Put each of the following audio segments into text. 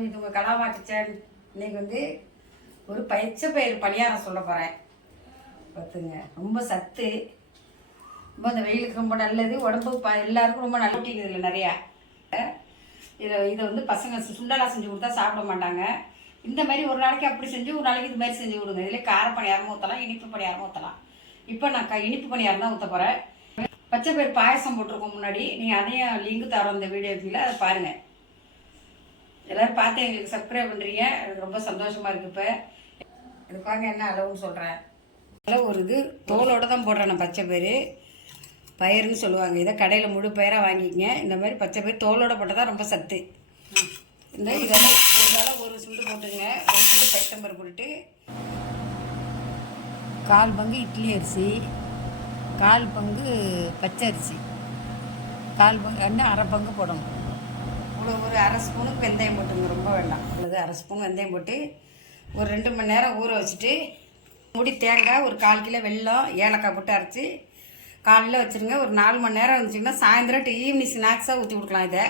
வணக்கம். இது உங்கள் கலாமா கிச்சன். இன்னைக்கு வந்து ஒரு பச்சை பயிறு பணியாரம் சொல்ல போகிறேன். பார்த்துங்க, ரொம்ப சத்து, ரொம்ப அந்த வெயிலுக்கு ரொம்ப நல்லது, உடம்புக்கு எல்லாருக்கும் ரொம்ப நல்ல ஊட்டிக்குது இல்லை நிறையா. இதை வந்து பசங்க சுண்டலாக செஞ்சு கொடுத்தா சாப்பிட மாட்டாங்க. இந்த மாதிரி ஒரு நாளைக்கு அப்படி செஞ்சு ஒரு நாளைக்கு இது மாதிரி செஞ்சு கொடுங்க. இதில் கார பணியாரமும் ஊற்றலாம், இனிப்பு பணியாரமும் ஊற்றலாம். இப்போ நான் இனிப்பு பணியாரம் தான் ஊற்ற போகிறேன். பச்சை பயிறு பாயசம் போட்டிருக்கோம் முன்னாடி, நீங்கள் அதையும் லிங்க் தரோம் இந்த வீடியோக்குள்ள, அதை பாருங்கள். எல்லோரும் பார்த்து எங்களுக்கு சப்ஸ்கிரைப் பண்ணுறீங்க, எனக்கு ரொம்ப சந்தோஷமாக இருக்குது. இப்போ இதுக்காக என்ன அளவுன்னு சொல்கிறேன். அதில் ஒரு இது தோலோடு தான் போடுறேன் நான். பச்சை பயிறு பயிருன்னு சொல்லுவாங்க. இதை கடையில் முழு பயிராக வாங்கிக்கங்க. இந்த மாதிரி பச்சை பயிர் தோலோடு போட்டால் தான் ரொம்ப சத்து. இந்த இதெல்லாம் ஒரு சுண்டு போட்டுங்க. ஒரு சுண்டு பச்சம்பரு போட்டுட்டு 1/4 பங்கு இட்லி அரிசி, 1/4 பங்கு பச்சை அரிசி, 1/4 பங்கு இன்னும் 1/2 பங்கு போடணும். ஒரு 1/2 ஸ்பூனுக்கு வெந்தயம் போட்டுங்க, ரொம்ப வேண்டாம். அல்லது 1/2 ஸ்பூன் வெந்தயம் போட்டு ஒரு 2 மணி நேரம் ஊற வச்சுட்டு மூடி தேங்காய், ஒரு 1/4 கிலோ வெல்லம், ஏலக்காய் போட்டு அரைச்சி காலையில் வச்சுருங்க. ஒரு 4 மணி நேரம் வந்துச்சிங்கன்னா சாயந்தரம் ஈவினிங் ஸ்நாக்ஸாக ஊற்றி கொடுக்கலாம் இதை.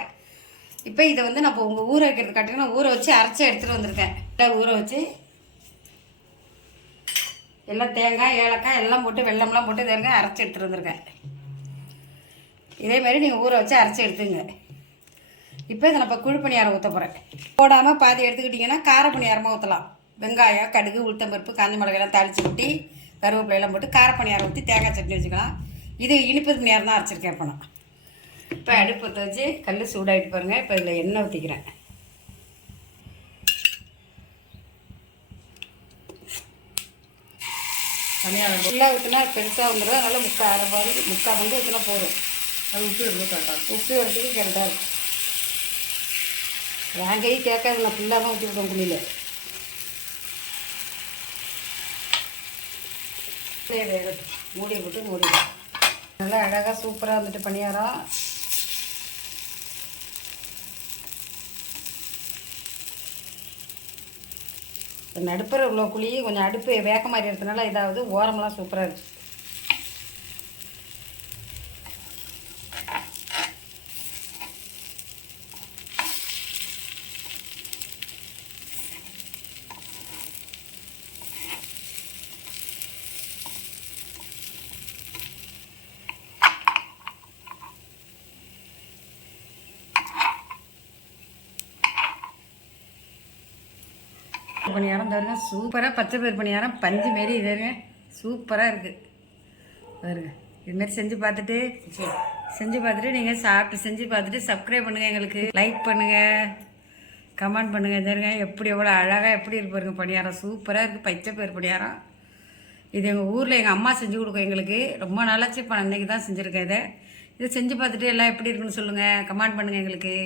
இப்போ இதை வந்து நான் இப்போ உங்கள் ஊற வைக்கிறது காட்டுங்கன்னா ஊற வச்சு அரைச்சி எடுத்துகிட்டு வந்திருக்கேன். எல்லாம் ஊற வச்சு எல்லாம் தேங்காய் ஏலக்காய் எல்லாம் போட்டு வெல்லம்லாம் போட்டு தேங்க அரைச்சி எடுத்துகிட்டு வந்திருக்கேன். இதேமாரி நீங்கள் ஊற வச்சு அரைச்சி எடுத்துங்க. இப்போ இதை நான் இப்போ குழு பணியாரம் ஊற்ற போகிறேன். போடாமல் பாதி எடுத்துக்கிட்டிங்கன்னா கார பணியாரமாக ஊற்றலாம். வெங்காயம், கடுகு, உளுத்தம்பருப்பு, காஞ்ச மிளகாயெல்லாம் தாளித்து ஊட்டி கருவேப்பிலையெல்லாம் போட்டு கார பணியாரம் ஊற்றி தேங்காய் சட்னி வச்சுக்கலாம். இது இனிப்பு பணியாரம் தான் அரைச்சிருக்கேன். இப்போ நான் இப்போ அடுப்பு ஊற்ற வச்சு கல் சூடாகிட்டு பாருங்கள். இப்போ இதில் எண்ணெய் ஊற்றிக்கிறேன். பணியாரம் ஃபுல்லாக ஊற்றினா பெருசாக வந்துடும். அதனால் முக்கால் பங்கு ஊற்றினா போதும். அது உப்பு வரதுக்கு கரெக்டாக இருக்கும். வாங்கையும் கேட்காது, நான் ஃபுல்லாக தான் ஊற்றி விடுவோம் குழியில். மூடியை போட்டு மூடிடும். நல்லா அழகாக சூப்பராக வந்துட்டு பணியாரம். நடுப்புற இவ்வளோ குழி கொஞ்சம் அடுப்பு வேக மாதிரி இருக்கிறதுனால இதாவது ஓரமெல்லாம் சூப்பராக இருக்குது. பணியாரம் பாருங்க, சூப்பராக பச்சை பயிர் பணியாரம் பஞ்சு மாரி இதுங்க சூப்பராக இருக்குது பாருங்க. இதுமாரி செஞ்சு பார்த்துட்டு நீங்கள் சாப்பிட்டு செஞ்சு பார்த்துட்டு சப்ஸ்கிரைப் பண்ணுங்கள், எங்களுக்கு லைக் பண்ணுங்கள், கமெண்ட் பண்ணுங்கள். இதுங்க எப்படி எவ்வளோ அழகாக எப்படி இருப்பாருங்க பணியாரம். சூப்பராக இருக்குது பச்சை பயிர் பணியாரம். இது எங்கள் ஊரில் எங்கள் அம்மா செஞ்சு கொடுக்கும் எங்களுக்கு. ரொம்ப நாளாச்சு, இப்போ அன்றைக்கி தான் செஞ்சுருக்கேன். இதை செஞ்சு பார்த்துட்டு எல்லாம் எப்படி இருக்குன்னு சொல்லுங்கள், கமெண்ட் பண்ணுங்கள் எங்களுக்கு.